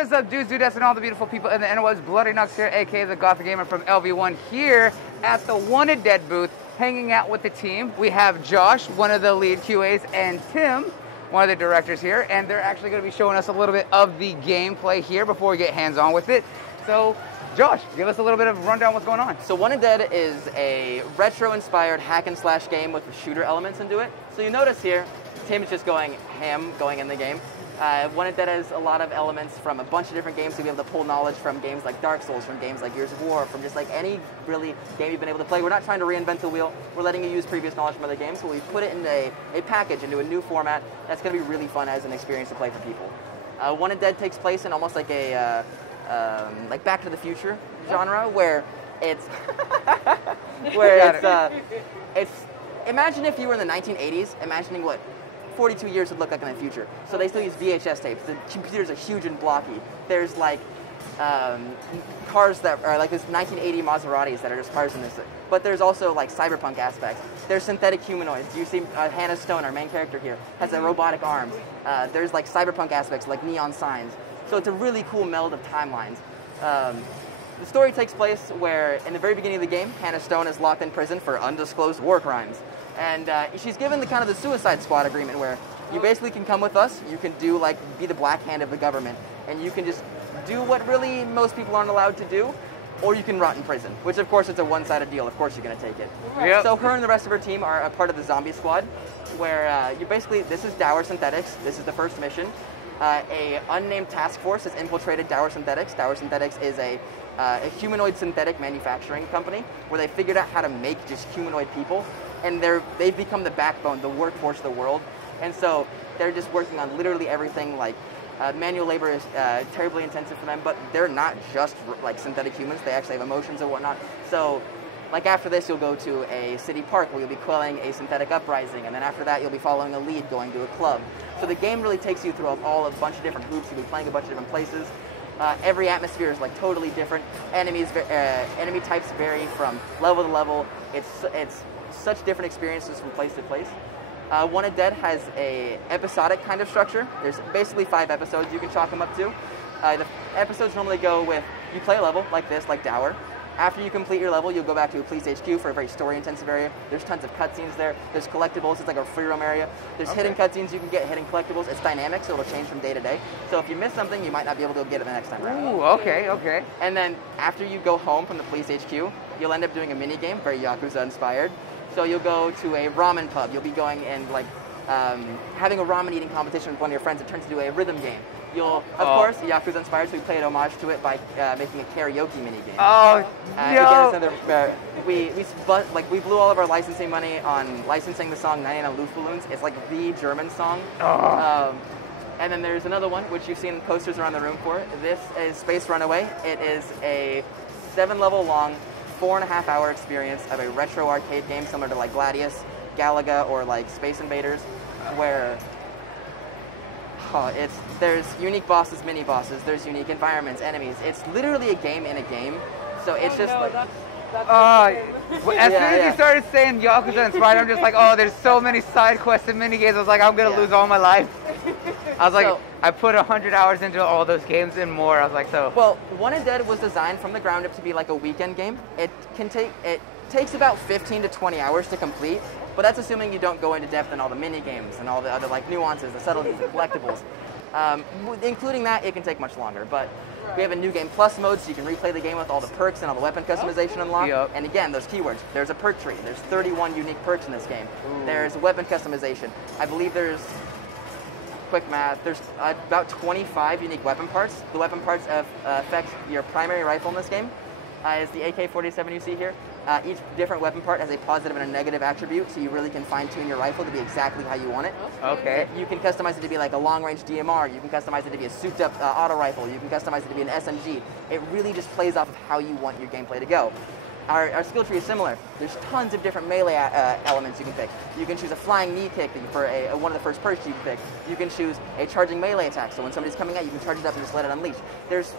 What is up, dudes, dudettes, and all the beautiful people in the interwebs? Bloody Nux here, aka the Gothic Gamer from LV1, here at the Wanted Dead booth, hanging out with the team. We have Josh, one of the lead QAs, and Tim, one of the directors here, and they're actually going to be showing us a little bit of the gameplay here before we get hands-on with it. So, Josh, give us a little bit of a rundown what's going on. So Wanted Dead is a retro-inspired hack-and-slash game with shooter elements into it. So you notice here, Tim's just going ham going in the game. Wanted Dead has a lot of elements from a bunch of different games. So you'll be able to pull knowledge from games like Dark Souls, from games like Gears of War, from just like any really game you've been able to play. We're not trying to reinvent the wheel. We're letting you use previous knowledge from other games. So we put it in a package, into a new format that's going to be really fun as an experience to play for people. Wanted Dead takes place in almost like a like Back to the Future genre, where it's it's imagine if you were in the 1980s, imagining what 42 years would look like in the future. So they still use VHS tapes. The computers are huge and blocky. There's like cars that are like this 1980 Maseratis that are just cars in this. But there's also like cyberpunk aspects. There's synthetic humanoids. You see Hannah Stone, our main character here, has a robotic arm. There's like cyberpunk aspects like neon signs. So it's a really cool meld of timelines. The story takes place where, in the very beginning of the game, Hannah Stone is locked in prison for undisclosed war crimes. And she's given the kind of the Suicide Squad agreement where you basically can come with us, you can do like, be the black hand of the government, and you can just do what really most people aren't allowed to do, or you can rot in prison, which of course it's a one-sided deal, of course you're going to take it. Yep. So her and the rest of her team are a part of the zombie squad, where you basically, this is Dower Synthetics, this is the first mission. A unnamed task force has infiltrated Dower Synthetics. Dower Synthetics is a humanoid synthetic manufacturing company where they figured out how to make just humanoid people, and they've become the backbone, the workforce of the world. And so they're just working on literally everything. Like manual labor is terribly intensive for them, but they're not just like synthetic humans. They actually have emotions and whatnot. So like after this, you'll go to a city park where you'll be quelling a synthetic uprising, and then after that, you'll be following a lead going to a club. So the game really takes you through a bunch of different hoops. You'll be playing a bunch of different places. Every atmosphere is like totally different. Enemy types vary from level to level. It's such different experiences from place to place. Wanted Dead has a episodic kind of structure. There's basically 5 episodes you can chalk them up to. The episodes normally go with, you play a level like this, like Dower. After you complete your level, you'll go back to a police HQ for a very story-intensive area. There's tons of cutscenes there. There's collectibles. It's like a free roam area. There's hidden cutscenes you can get, hidden collectibles. It's dynamic, so it'll change from day to day. So if you miss something, you might not be able to get it the next time around. Ooh, okay. And then after you go home from the police HQ, you'll end up doing a mini game, very Yakuza-inspired. So you'll go to a ramen pub. You'll be going and like having a ramen eating competition with one of your friends. It turns into a rhythm game. You'll, of course, Yakuza inspired, so we played homage to it by making a karaoke minigame. Oh, no! We blew all of our licensing money on licensing the song 99 Luftballons. It's like the German song. And then there's another one, which you've seen posters around the room for. This is Space Runaway. It is a 7-level long, 4.5-hour experience of a retro arcade game similar to like Gladius, Galaga, or like Space Invaders, where there's unique bosses, mini bosses, there's unique environments, enemies. It's literally a game in a game. So it's just like... as soon as you started saying Yakuza inspired, I'm just like, oh, there's so many side quests and mini games. I was like, I'm gonna lose all my life. I was like, I put 100 hours into all those games and more. I was like, so. Well, Wanted Dead was designed from the ground up to be like a weekend game. It takes about 15 to 20 hours to complete, but that's assuming you don't go into depth in all the mini games and all the other like nuances, the subtleties, the collectibles. Including that, it can take much longer. But we have a new game plus mode, so you can replay the game with all the perks and all the weapon customization unlocked. Yep. And again, those keywords. There's a perk tree. There's 31 unique perks in this game. Ooh. There's weapon customization. I believe there's, quick math, there's about 25 unique weapon parts. The weapon parts affect your primary rifle in this game. Is the AK-47 you see here. Each different weapon part has a positive and a negative attribute, so you really can fine-tune your rifle to be exactly how you want it. Okay. You can customize it to be like a long-range DMR. You can customize it to be a souped-up auto rifle. You can customize it to be an SMG. It really just plays off of how you want your gameplay to go. Our skill tree is similar. There's tons of different melee elements you can pick. You can choose a flying knee kick for one of the first perks you can pick. You can choose a charging melee attack, so when somebody's coming at you, you can charge it up and just let it unleash. There's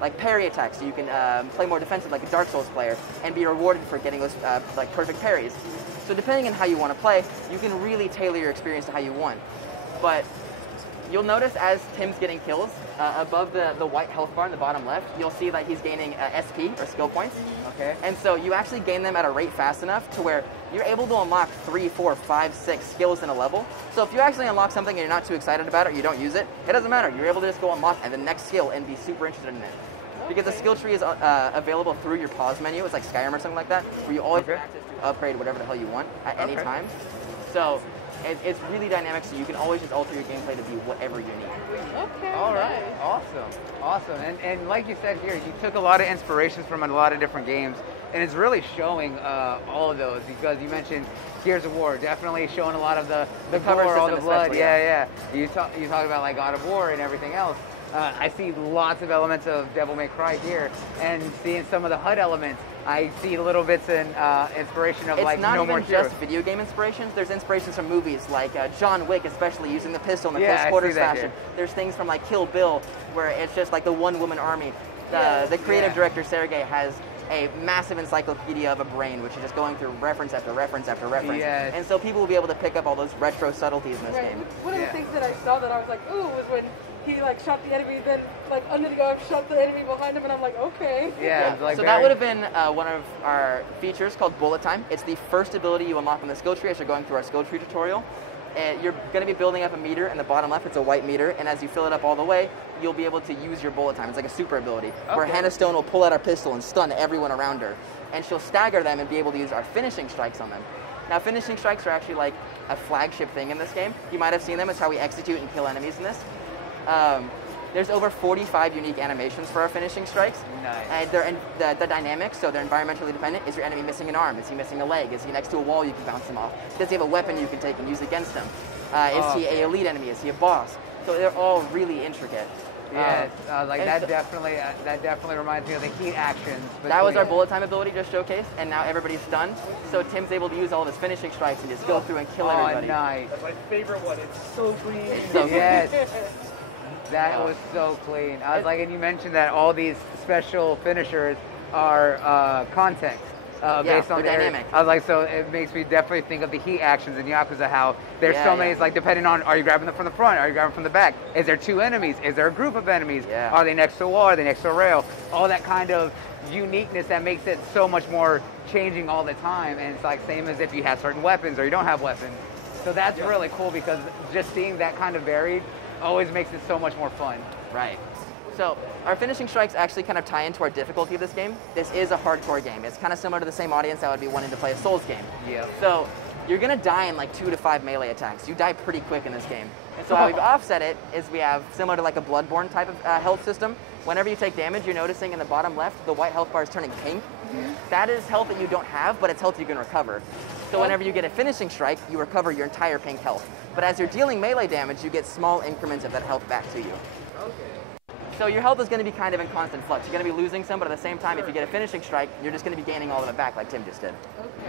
like parry attacks, so you can play more defensive like a Dark Souls player and be rewarded for getting those like perfect parries. So depending on how you want to play, you can really tailor your experience to how you want. But you'll notice as Tim's getting kills, above the white health bar in the bottom left, you'll see that he's gaining SP, or skill points. Okay. And so you actually gain them at a rate fast enough to where you're able to unlock 3, 4, 5, 6 skills in a level. So if you actually unlock something and you're not too excited about it, or you don't use it, it doesn't matter. You're able to just go unlock the next skill and be super interested in it. Because the skill tree is available through your pause menu. It's like Skyrim or something like that, where you always have access to upgrade whatever the hell you want at any time. So it's really dynamic, so you can always just alter your gameplay to be whatever you need. Okay. All right. Awesome. And like you said here, you took a lot of inspirations from a lot of different games, and it's really showing all of those, because you mentioned Gears of War, definitely showing a lot of the cover gore, all the system blood. especially, Yeah. You talked about like God of War and everything else. I see lots of elements of Devil May Cry here, and seeing some of the HUD elements, I see little bits in inspiration of like No More It's not even just video game inspirations. There's inspirations from movies like John Wick, especially using the pistol in the close quarters fashion. There's things from like Kill Bill, where it's just like the one-woman army. The creative director, Sergey, has a massive encyclopedia of a brain, which is just going through reference after reference after reference. Yes. And so people will be able to pick up all those retro subtleties in this game. One of the things that I saw that I was like, ooh, was when he like shot the enemy, then like under the gun shot the enemy behind him, and I'm like, okay. Yeah. Like so that would have been one of our features called Bullet Time. It's the first ability you unlock in the skill tree as you're going through our skill tree tutorial. And you're going to be building up a meter in the bottom left. It's a white meter, and as you fill it up all the way, you'll be able to use your bullet time. It's like a super ability, where Hannah Stone will pull out her pistol and stun everyone around her, and she'll stagger them and be able to use our finishing strikes on them. Now, finishing strikes are actually like a flagship thing in this game. You might have seen them. It's how we execute and kill enemies in this. There's over 45 unique animations for our finishing strikes. Nice. And the dynamics, so they're environmentally dependent. Is your enemy missing an arm? Is he missing a leg? Is he next to a wall you can bounce him off? Does he have a weapon you can take and use against him? Is he an elite enemy? Is he a boss? So they're all really intricate. Yeah, that definitely reminds me of the heat actions. That was our bullet time ability just showcased, and now everybody's stunned. So Tim's able to use all of his finishing strikes and just go through and kill everybody. Nice. That's my favorite one. It's so clean. It's so yes. That was so clean. I was like, and you mentioned that all these special finishers are context. Based on the dynamic. I was like, so it makes me definitely think of the heat actions in Yakuza, how there's so many, it's like depending on, are you grabbing them from the front, are you grabbing from the back, is there two enemies, is there a group of enemies, are they next to a wall, are they next to a rail, all that kind of uniqueness that makes it so much more changing all the time, and it's like same as if you have certain weapons or you don't have weapons. So that's really cool, because just seeing that kind of varied always makes it so much more fun. Right. So our finishing strikes actually kind of tie into our difficulty of this game. This is a hardcore game. It's kind of similar to the same audience that would be wanting to play a Souls game. Yeah. So you're going to die in like 2 to 5 melee attacks. You die pretty quick in this game. And so how we've offset it is we have, similar to like a Bloodborne type of health system, whenever you take damage, you're noticing in the bottom left, the white health bar is turning pink. That is health that you don't have, but it's health you can recover. So whenever you get a finishing strike, you recover your entire pink health. But as you're dealing melee damage, you get small increments of that health back to you. So your health is going to be kind of in constant flux. You're going to be losing some, but at the same time, if you get a finishing strike, you're just going to be gaining all of it back like Tim just did.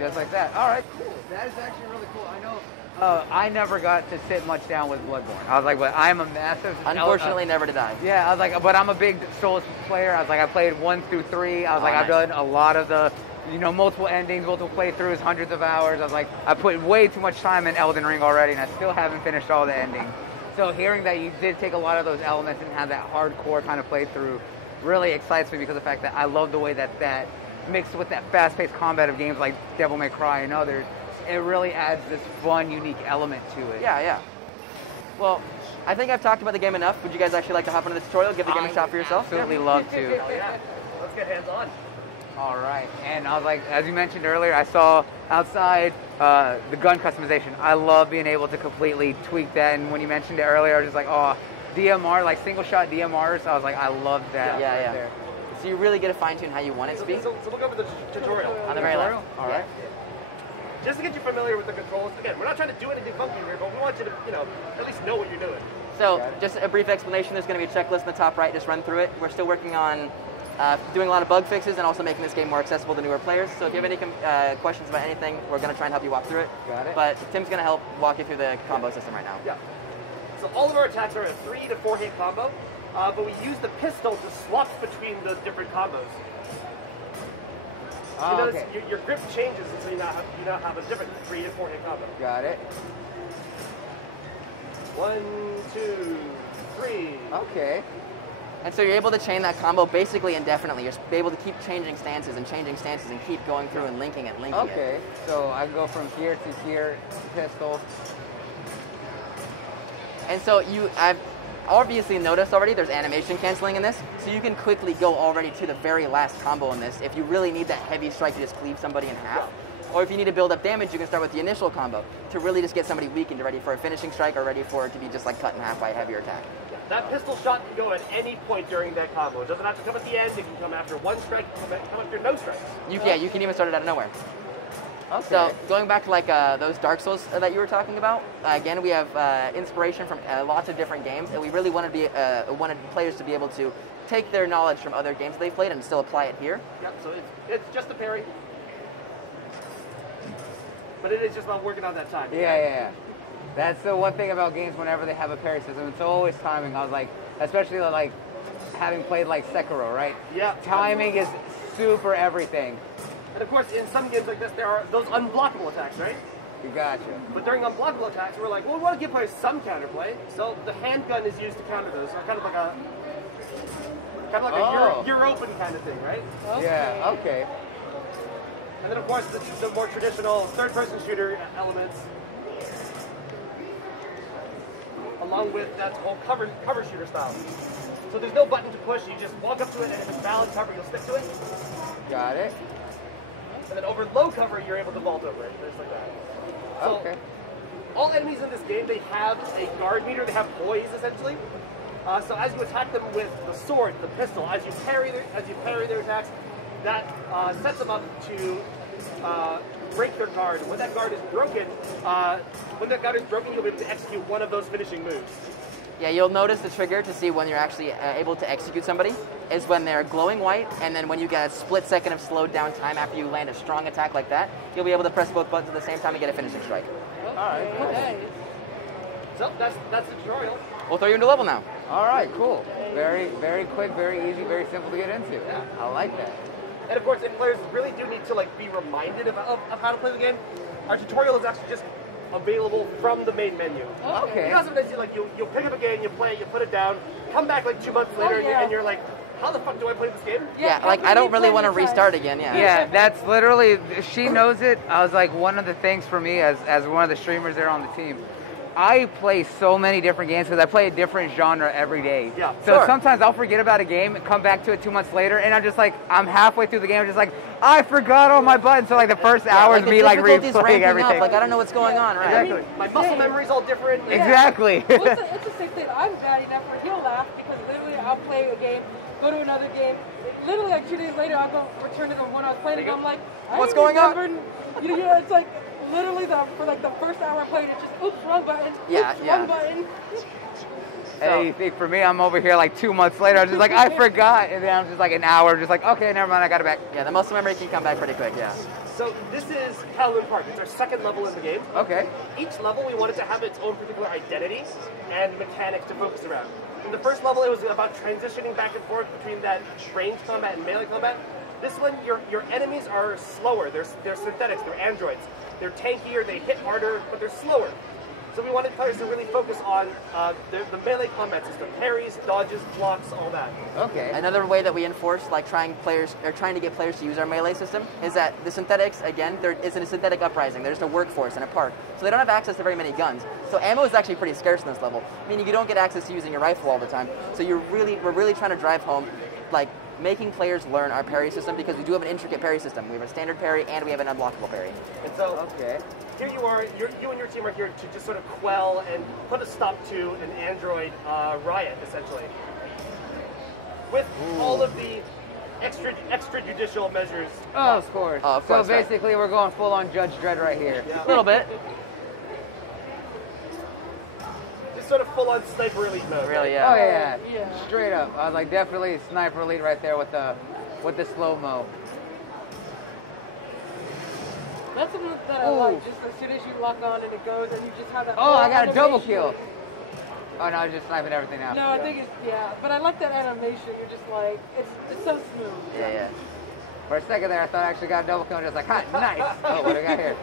Just like that. All right, cool. That is actually really cool. I know I never got to sit much down with Bloodborne. I was like, but I'm a massive... Unfortunately, never did I. Yeah, I was like, but I'm a big Souls player. I was like, I played 1 through 3. I was like, I've done a lot of the, multiple endings, multiple playthroughs, hundreds of hours. I was like, I put way too much time in Elden Ring already, and I still haven't finished all the endings. So hearing that you did take a lot of those elements and have that hardcore kind of playthrough really excites me, because of the fact that I love the way that mixed with that fast-paced combat of games like Devil May Cry and others, it really adds this fun, unique element to it. Yeah. Well, I think I've talked about the game enough. Would you guys actually like to hop into the tutorial, give the game a shot for yourself? Absolutely love to. Hell yeah. Let's get hands-on. All right, and I was like, as you mentioned earlier, I saw outside the gun customization. I love being able to completely tweak that, and when you mentioned it earlier, I was just like, oh, DMR, like single-shot DMRs, I was like, I love that. Yeah. There. So you really get to fine-tune how you want it to be. So look over the tutorial. On the very left. All right. Just to get you familiar with the controls. Again, we're not trying to do anything funky here, but we want you to, at least know what you're doing. So just a brief explanation. There's going to be a checklist in the top right. Just run through it. We're still working on doing a lot of bug fixes and also making this game more accessible to newer players. So if you have any questions about anything, we're going to try and help you walk through it. Got it. But Tim's going to help walk you through the combo system right now. Yeah. So all of our attacks are a 3 to 4 hit combo, but we use the pistol to swap between the different combos. Oh, you notice okay. your grip changes, and so you now have a different 3 to 4 hit combo. Got it. 1, 2, 3. Okay. And so you're able to chain that combo basically indefinitely. You're able to keep changing stances and keep going through and linking it. Okay, so I go from here to here, pistol. And so I've obviously noticed already there's animation canceling in this, so you can quickly go already to the very last combo in this. If you really need that heavy strike to just cleave somebody in half, or if you need to build up damage, you can start with the initial combo to really just get somebody weakened, ready for a finishing strike or ready for it to be just like cut in half by a heavier attack. That pistol shot can go at any point during that combo. It doesn't have to come at the end. It can come after one strike, come after no strikes. You can even start it out of nowhere. Okay. So going back to like those Dark Souls that you were talking about, again we have inspiration from lots of different games, and we really wanted players to be able to take their knowledge from other games they've played and still apply it here. Yep. So it's just a parry, but it is just about working on that time. Yeah. That's the one thing about games whenever they have a parry system. It's always timing. I was like, especially like having played like Sekiro, right? Yeah. Timing is super everything. And of course, in some games like this, there are those unblockable attacks, right? You gotcha. But during unblockable attacks, we're like, well, we want to give players some counterplay. So the handgun is used to counter those. So kind of like a European kind of thing, right? Okay. Yeah. Okay. And then of course the more traditional third-person shooter elements, along with that whole cover shooter style. So there's no button to push. You just walk up to it, and if it's valid cover, you'll stick to it. Got it. And then over low cover, you're able to vault over it. Just like that. So Okay. all enemies in this game, they have a guard meter. They have poise, essentially. So as you attack them with the sword, the pistol, as you parry their attacks, that sets them up to break their guard. When that guard is broken, you'll be able to execute one of those finishing moves. Yeah, you'll notice the trigger to see when you're actually able to execute somebody is when they're glowing white, and then when you get a split second of slowed down time after you land a strong attack like that, you'll be able to press both buttons at the same time and get a finishing strike. Alright, cool. So that's the tutorial. We'll throw you into level now. Alright, cool. Very, very quick, very easy, very simple to get into. Yeah. I like that. And of course, if players really do need to like be reminded of how to play the game, our tutorial is actually just available from the main menu. Okay. You know, sometimes you'll pick up a game, you play it, you put it down, come back like 2 months later, and you're like, how the fuck do I play this game? Yeah, like I don't really want to restart again. Yeah, that's literally, she knows it. I was like, one of the things for me as one of the streamers there on the team, I play so many different games because I play a different genre every day. Yeah, so sometimes I'll forget about a game, come back to it 2 months later, and I'm just like, I'm halfway through the game, I'm just like, I forgot all my buttons. So like the first hour is me like replaying everything. Like I don't know what's going on, right? Exactly. I mean, my muscle memory's all different. Yeah. Exactly. Well, it's the same thing. I'm bad enough where he'll laugh because literally I'll play a game, go to another game. Literally like 2 days later, I'll go return to the one I was playing, and I'm like, What's going on? You know, it's like literally for like the first hour I played, it just oops, wrong button. Oops, wrong button. And you think for me, I'm over here like 2 months later, I was just like, I forgot. And then I'm just like an hour, just like, okay, never mind, I got it back. Yeah, the muscle memory can come back pretty quick, yeah. So this is Kowloon Park. It's our second level in the game. Okay. Each level we wanted to have its own particular identity and mechanics to focus around. In the first level, it was about transitioning back and forth between that ranged combat and melee combat. This one, your enemies are slower. They're synthetics. They're androids. They're tankier. They hit harder, but they're slower. So we wanted players to really focus on the melee combat system: parries, dodges, blocks, all that. Okay. Another way that we enforce, like trying to get players to use our melee system, is that the synthetics, again, it's a synthetic uprising. They're just a workforce in a park, so they don't have access to very many guns. So ammo is actually pretty scarce in this level, meaning you don't get access to using your rifle all the time. So we're really trying to drive home, like making players learn our parry system, because we do have an intricate parry system. We have a standard parry and we have an unblockable parry. And so Okay. here you are. You and your team are here to just sort of quell and put a stop to an android riot, essentially, with all of the extrajudicial measures. Oh, of course. Of course, so basically, we're going full on Judge Dredd right here. Yeah. A little bit. Just sort of full on sniper elite mode. Really, Oh yeah. yeah. Straight up. I was like, definitely Sniper Elite right there with the slow-mo. That's something that I like. Just as soon as you lock on and it goes, and you just have that. Oh, I got a double animation. kill. Oh no, I was just sniping everything out. No, I think it's but I like that animation. You're just like it's so smooth. Yeah. For a second there, I thought I actually got a double kill. And just like, ha, nice. Oh, what do I got here?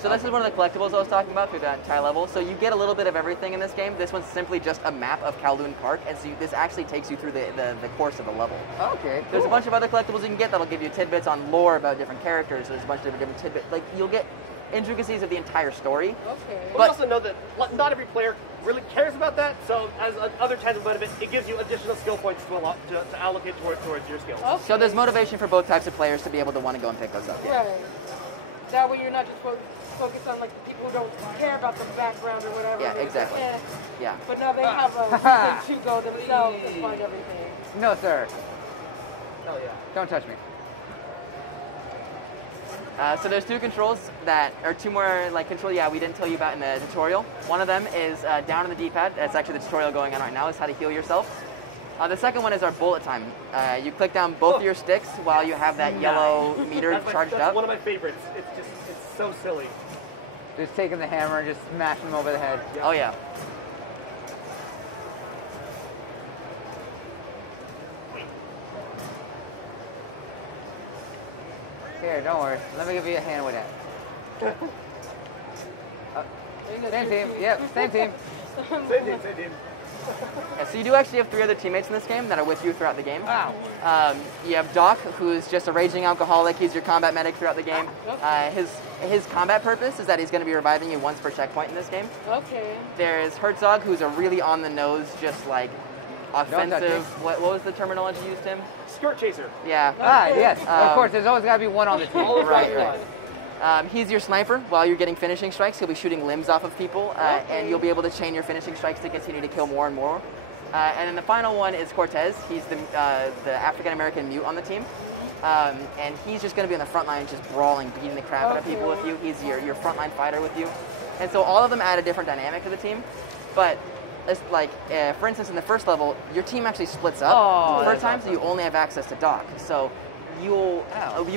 So this is one of the collectibles I was talking about through that entire level. So you get a little bit of everything in this game. This one's simply just a map of Kowloon Park, and so this actually takes you through the course of the level. Okay. There's a bunch of other collectibles you can get that'll give you tidbits on lore about different characters. There's a bunch of different tidbits. Like, you'll get intricacies of the entire story. Okay. But we also know that not every player really cares about that, so as other types of benefit, it gives you additional skill points to allocate towards your skills. Okay. So there's motivation for both types of players to be able to want to go and pick those up. Right. That way you're not just focused on like the people who don't care about the background or whatever. Yeah, They're exactly. like, Yeah. But now they have a reason to go themselves and find everything. No, sir. Hell yeah. Don't touch me. So there's two controls that are two more like control. Yeah, we didn't tell you about in the tutorial. One of them is down on the D-pad. That's actually the tutorial going on right now. Is how to heal yourself. The second one is our bullet time. You click down both of your sticks while you have that yellow meter charged that's up. one of my favorites. It's so silly. Just taking the hammer and just smashing them over the head. Yeah. Oh yeah. Here, don't worry. Let me give you a hand with that. Same team. Yep, same team. Same team. Yeah, so you do actually have 3 other teammates in this game that are with you throughout the game. Wow. You have Doc, who's just a raging alcoholic. He's your combat medic throughout the game. His combat purpose is that he's going to be reviving you once per checkpoint in this game. Okay. There's Herzog, who's a really on the nose, just like offensive. What was the terminology used, Tim? Skirt chaser. Yeah. Yes. Of course, there's always got to be one on the team. Right. He's your sniper. While you're getting finishing strikes, he'll be shooting limbs off of people, and you'll be able to chain your finishing strikes to continue to kill more and more. And then the final one is Cortez. He's the African-American mute on the team. And he's just going to be on the front line just brawling, beating the crap out of people with you. He's your frontline fighter with you. And so all of them add a different dynamic to the team. But it's like, for instance, in the first level, your team actually splits up. The first time, so you only have access to Doc. So you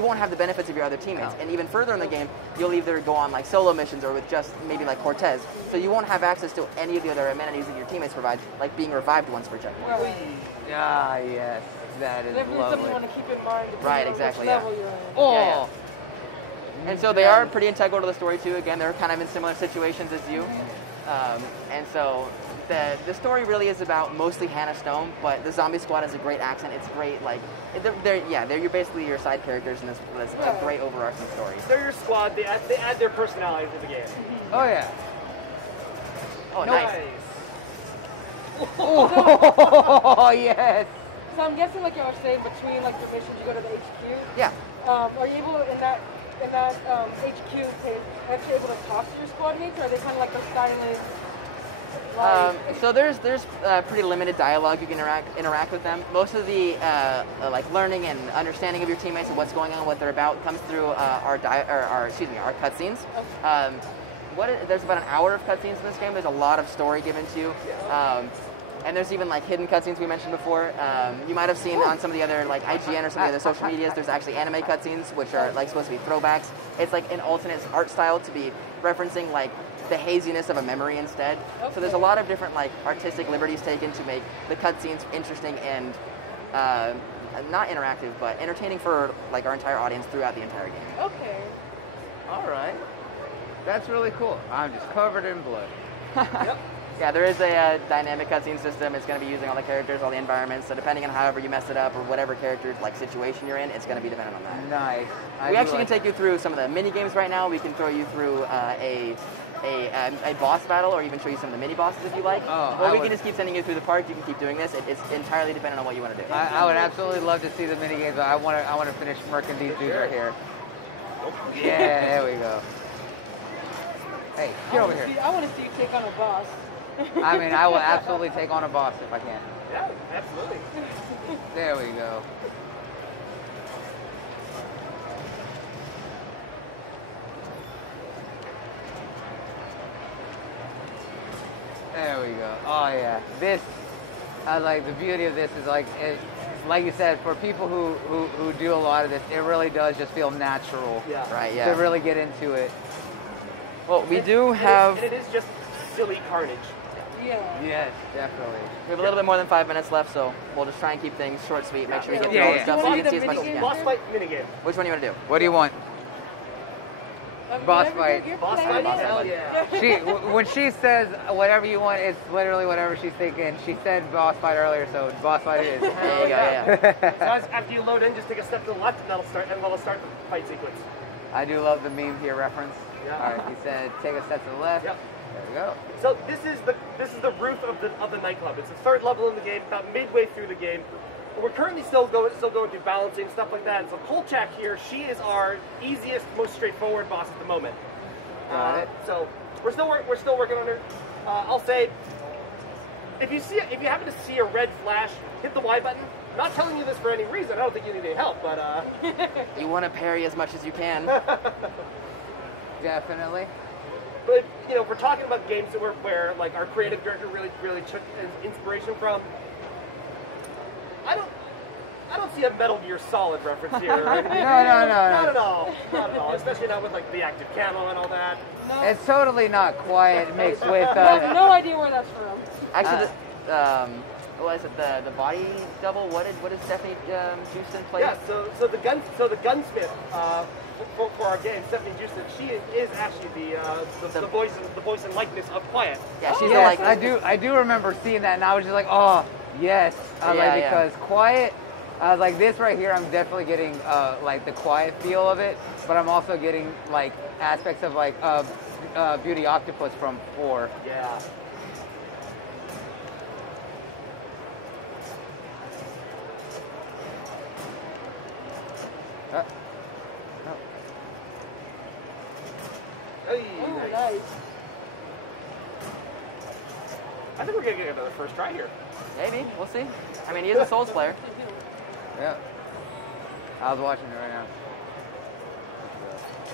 won't have the benefits of your other teammates. And even further in the game, you'll either go on like solo missions or with just maybe like Cortez. So you won't have access to any of the other amenities that your teammates provide, like being revived once per checkpoint. Right. Ah, yes. That is Definitely something you lovely. want to keep in mind. Right, exactly, Which yeah. level you're in. Oh. Yeah. And so they are pretty integral to the story too. Again, they're kind of in similar situations as you. And so the story really is about mostly Hannah Stone, but the Zombie Squad has a great accent. It's great, like they're basically your side characters in this a great overarching story. They're your squad. They add their personality to the game. Oh, yeah. Oh, nice. Oh, yes. So I'm guessing, like I was saying, between like the missions, you go to the HQ. Yeah. Are you able in that HQ to actually able to talk to your squad mates, or are they kind of like the silent? So there's pretty limited dialogue you can interact with them. Most of the like learning and understanding of your teammates and what's going on, what they're about, comes through our cutscenes. There's about an hour of cutscenes in this game. There's a lot of story given to you. And there's even like hidden cutscenes we mentioned before. You might have seen on some of the other like IGN or some of the other social medias, there's actually anime cutscenes, which are like supposed to be throwbacks. It's like an alternate art style to be referencing like the haziness of a memory instead. So there's a lot of different like artistic liberties taken to make the cutscenes interesting and not interactive, but entertaining for like our entire audience throughout the entire game. Okay. All right. That's really cool. I'm just covered in blood. Yep. Yeah, there is a dynamic cutscene system. It's going to be using all the characters, all the environments. So depending on however you mess it up or whatever character like situation you're in, it's going to be dependent on that. Nice. We actually can take you through some of the mini games right now. We can throw you through a boss battle, or even show you some of the mini bosses if you like. Or we can just keep sending you through the park. You can keep doing this. It's entirely dependent on what you want to do. I would absolutely love to see the mini games, but I want to finish murking these dudes right here. Yeah, there we go. Hey, get over here. I want to see you take on a boss. I mean, I will absolutely take on a boss if I can. Yeah, absolutely. There we go. There we go. Oh yeah, this. I like the beauty of this is like like you said, for people who do a lot of this, it really does just feel natural. Yeah. Right. Yeah. To really get into it. Well, we do have. And it is just silly carnage. Yeah. Yes, definitely. We have a little bit more than 5 minutes left, so we'll just try and keep things short, sweet. Make sure we get through all the stuff so you can see as much as you can. Boss fight minigame. Which one do you want to do? What do you want? Boss Whatever fight. you're Boss playing fight, it. hell yeah. When she says whatever you want, it's literally whatever she's thinking. She said boss fight earlier, so boss fight it is. There you go, yeah. So after you load in, just take a step to the left, and that'll start the fight sequence. I do love the meme here reference. Yeah. All right, he said take a step to the left. Yep. There we go. So this is the roof of the nightclub. It's the third level in the game, about midway through the game. We're currently still going through balancing stuff like that. And so Kolchak here, she is our easiest, most straightforward boss at the moment. Got it. So we're still working on her. I'll say, if you happen to see a red flash, hit the Y button. Not telling you this for any reason. I don't think you need any help, but You want to parry as much as you can. Definitely. But you know, if we're talking about games that where like our creative director really took inspiration from. I don't see a Metal Gear Solid reference here. No. Not at all. Not at all. Especially not with like the active camo and all that. No, It's totally not quiet mixed with. I have no idea where that's from. Actually, what is it? The body double. What did Stephanie Houston play? Yeah. So the gunsmith for our game, Stephanie Houston, she is actually the voice and likeness of Quiet. Yeah, she's Yes, like. I do remember seeing that, and I was just like, oh yes. I was Yeah, like, yeah. because quiet. I was like, this right here, I'm definitely getting like the quiet feel of it, but I'm also getting like aspects of like Beauty Octopus from 4. Yeah. Oh. Hey, Oh, nice. nice. I think we're gonna get another first try here. Maybe we'll see. I mean, he is a Souls player. Yeah. I was watching it right now.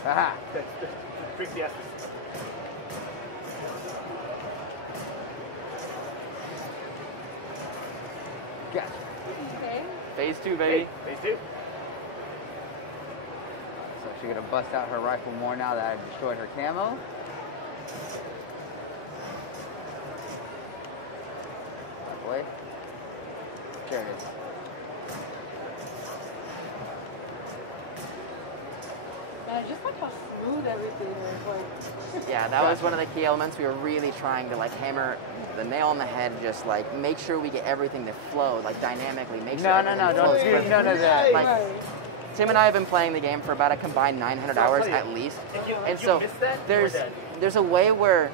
Haha. Drink the essence. Gotcha. Okay. Phase 2, baby. Phase 2. So she's gonna bust out her rifle more now that I've destroyed her camo. That way. There it is. Man, I just like how smooth everything is. Like, Yeah, that was one of the key elements. We were really trying to like hammer the nail on the head, just like make sure we get everything to flow like dynamically. Make sure. No, everything don't flows do perfectly. none of that. Like, right. Tim and I have been playing the game for about a combined 900 So I'll hours tell you, at least, If you and so miss that, there's you're dead. there's a way where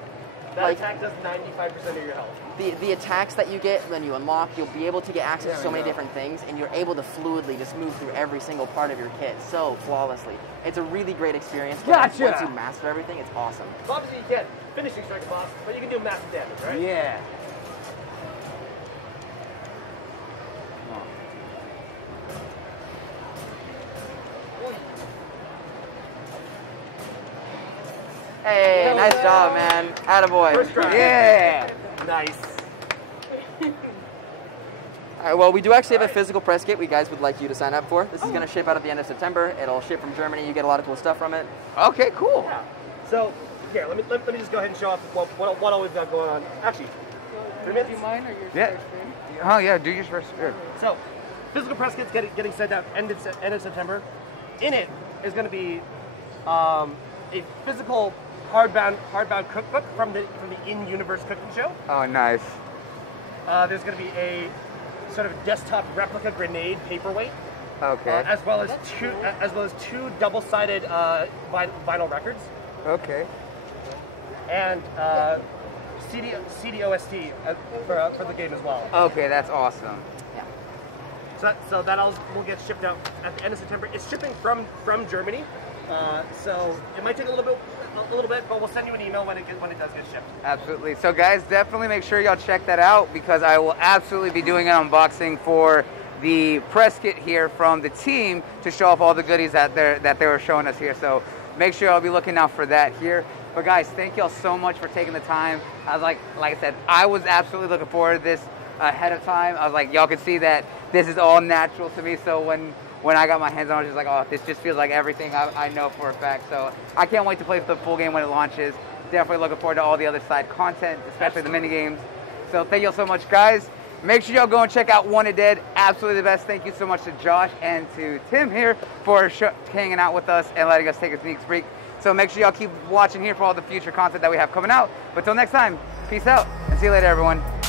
That like attack does 95% of your health. the attacks that you get when you unlock, you'll be able to get access There to so we many go. different things, and you're able to fluidly just move through every single part of your kit so flawlessly. It's a really great experience. Gotcha. Once you master everything, it's awesome. So obviously you can't finishing strike a boss, but you can do massive damage, right? Yeah. Come on. Hey, Hell nice yeah. job, man. Attaboy. First try. Yeah. Nice. All right, well, we do actually have a physical press kit we guys would like you to sign up for. This is going to ship out at the end of September. It'll ship from Germany. You get a lot of cool stuff from it. Okay, cool. Yeah. So here, let me just go ahead and show off what all we've got going on. Actually, 3 minutes. Do mine or yours Yeah. first, man? Oh yeah, do yours first. Sure. So, physical press kit's getting sent out end of September. In it is going to be a physical hardbound cookbook from the in-universe cooking show. Oh, nice. There's going to be a sort of desktop replica grenade paperweight, Okay. as well as two double-sided vinyl records, Okay. and CD OST for the game as well. Okay, that's awesome. Yeah. So that all will get shipped out at the end of September. It's shipping from Germany, so it might take a little bit, but we'll send you an email when it does get shipped. Absolutely. So guys, definitely make sure y'all check that out because I will absolutely be doing an unboxing for the press kit here from the team to show off all the goodies that they were showing us here. So make sure y'all be looking out for that here. But guys, thank y'all so much for taking the time. I was like I said, I was absolutely looking forward to this ahead of time. I was like, y'all can see that this is all natural to me. So when I got my hands on it, I was just like, oh, this just feels like everything I know for a fact. So I can't wait to play the full game when it launches. Definitely looking forward to all the other side content, especially the mini games. So thank y'all so much, guys. Make sure y'all go and check out Wanted Dead. Absolutely the best. Thank you so much to Josh and to Tim here for hanging out with us and letting us take a sneak So make sure y'all keep watching here for all the future content that we have coming out. But till next time, peace out and see you later, everyone.